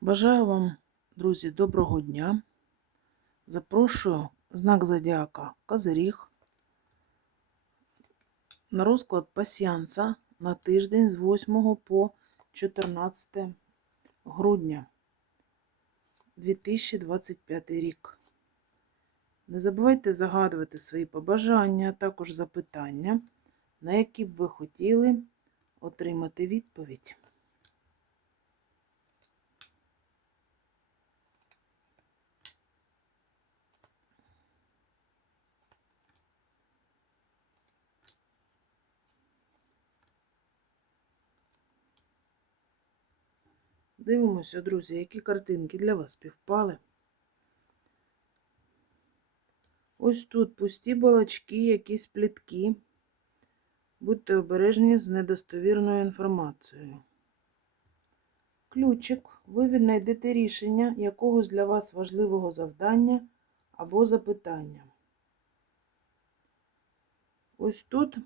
Бажаю вам, друзі, доброго дня. Запрошую знак Зодіака Козиріг на розклад пасіанса на тиждень з 8 по 14 грудня 2025 рік. Не забувайте загадувати свої побажання, а також запитання, на які б ви хотіли отримати відповідь. Дивимося, друзі, які картинки для вас співпали. Ось тут пусті балачки, якісь плітки. Будьте обережні з недостовірною інформацією. Ключик. Ви віднайдете рішення якогось для вас важливого завдання або запитання. Ось тут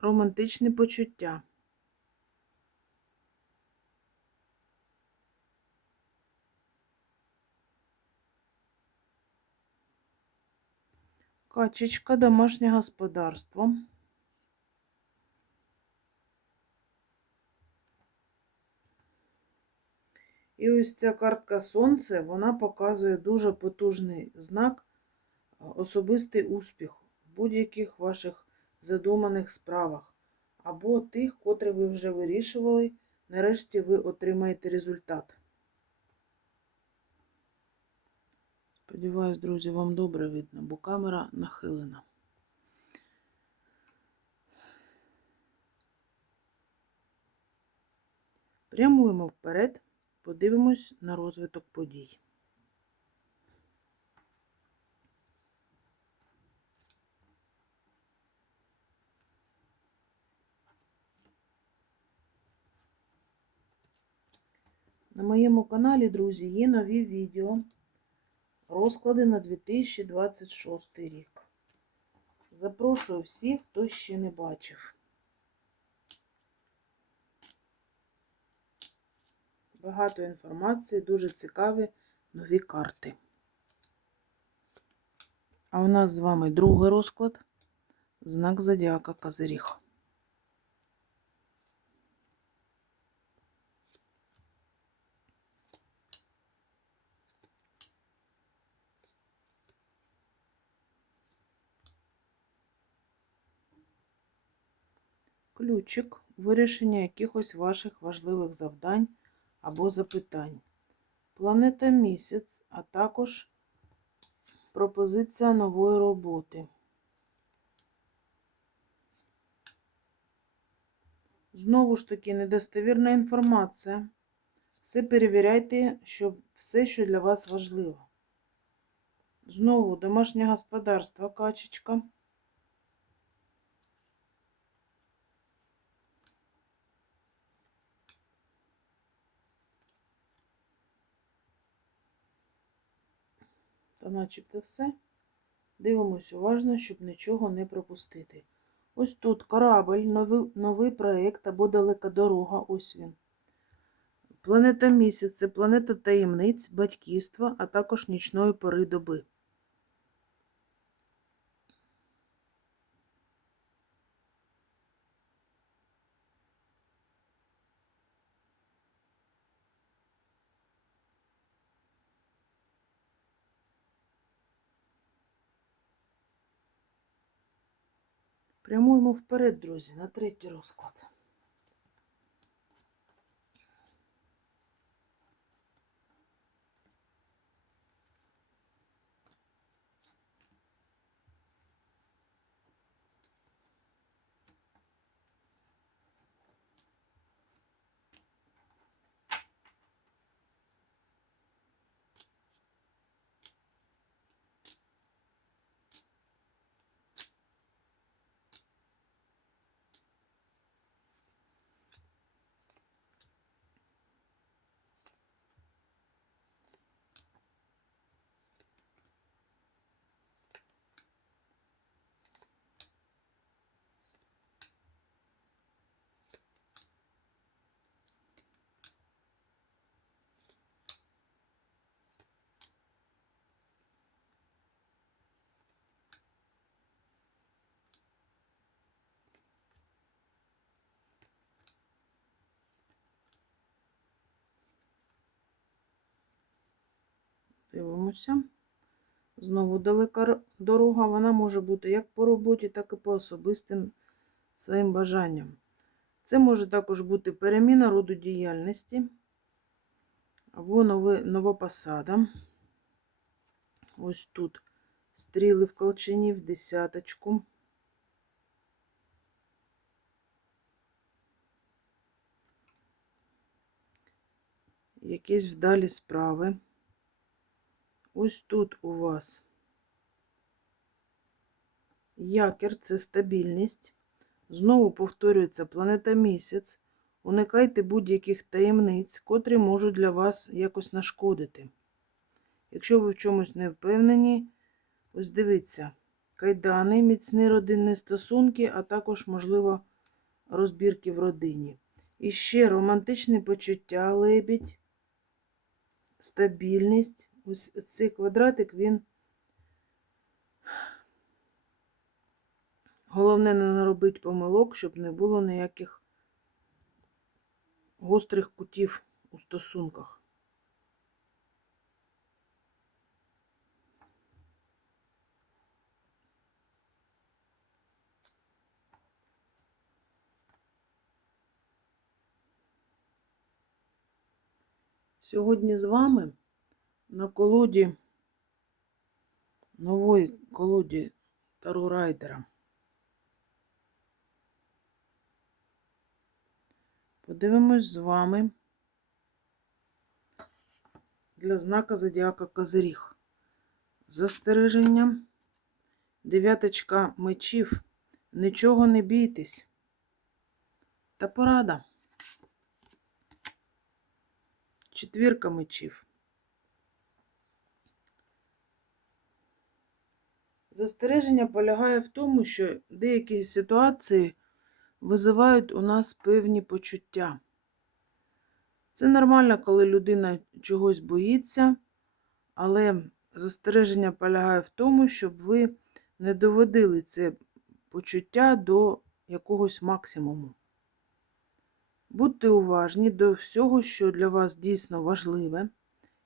романтичні почуття. Качечка, домашнє господарство. І ось ця картка Сонце, вона показує дуже потужний знак, е, особистий успіх в будь-яких ваших задуманих справах. Або тих, котрі ви вже вирішували, нарешті ви отримаєте результат. Сподіваюсь, друзі, вам добре видно, бо камера нахилена. Прямуємо вперед, подивимось на розвиток подій. На моєму каналі, друзі, є нові відео розклади на 2026 рік. Запрошую всіх, хто ще не бачив. Багато інформації, дуже цікаві нові карти. А у нас з вами другий розклад знак Зодіака Козиріг. Ключик вирішення якихось ваших важливих завдань або запитань. Планета місяць, а також пропозиція нової роботи. Знову ж таки, недостовірна інформація. Все перевіряйте, щоб все, що для вас важливо. Знову домашнє господарство, качечка. Та начебто все. Дивимось уважно, щоб нічого не пропустити. Ось тут корабль, новий, новий проєкт або далека дорога, ось він. Планета місяця, планета таємниць, батьківства, а також нічної пори доби. Прямуємо вперед, друзі, на третій розклад. Дивимося. Знову далека дорога, вона може бути як по роботі, так і по особистим своїм бажанням. Це може також бути переміна роду діяльності або нова посада. Ось тут стріли в колчині в десяточку. Якісь вдалі справи. Ось тут у вас якір це стабільність. Знову повторюється планета місяць. Уникайте будь-яких таємниць, котрі можуть для вас якось нашкодити. Якщо ви в чомусь не впевнені, ось дивіться, кайдани, міцні родинні стосунки, а також, можливо, розбірки в родині. І ще романтичні почуття, лебідь, стабільність. Ось цей квадратик, він головне не наробити помилок, щоб не було ніяких гострих кутів у стосунках. Сьогодні з вами на колоді нової колоді Таро Райдера. Подивимось з вами для знака Зодіака Козиріг. Застереження. Дев'яточка мечів. Нічого не бійтесь. Та порада. Четвірка мечів. Застереження полягає в тому, що деякі ситуації визивають у нас певні почуття. Це нормально, коли людина чогось боїться, але застереження полягає в тому, щоб ви не доводили це почуття до якогось максимуму. Будьте уважні до всього, що для вас дійсно важливе,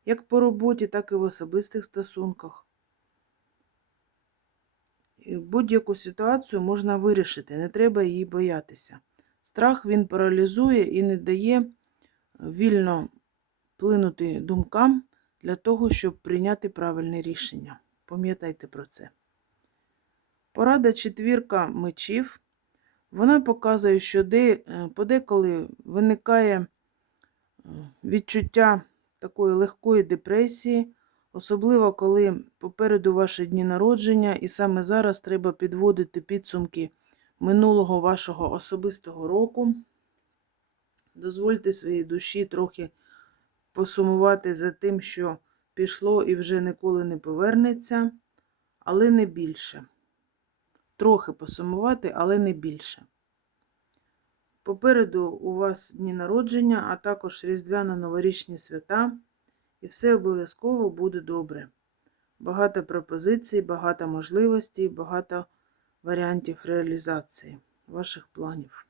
як по роботі, так і в особистих стосунках. Будь-яку ситуацію можна вирішити, не треба її боятися. Страх він паралізує і не дає вільно плинути думкам для того, щоб прийняти правильне рішення. Пам'ятайте про це. Порада четвірка мечів. Вона показує, що е, подеколи виникає е, відчуття такої легкої депресії, особливо коли попереду ваші дні народження, і саме зараз треба підводити підсумки минулого вашого особистого року. Дозвольте своїй душі трохи посумувати за тим, що пішло і вже ніколи не повернеться, але не більше. Трохи посумувати, але не більше. Попереду у вас дні народження, а також різдвяно-новорічні свята, і все обов'язково буде добре. Багато пропозицій, багато можливостей, багато варіантів реалізації ваших планів.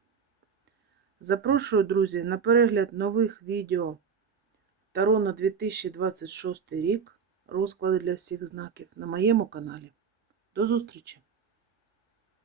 Запрошую, друзі, на перегляд нових відео Таро на 2026 рік. Розклади для всіх знаків на моєму каналі. До зустрічі!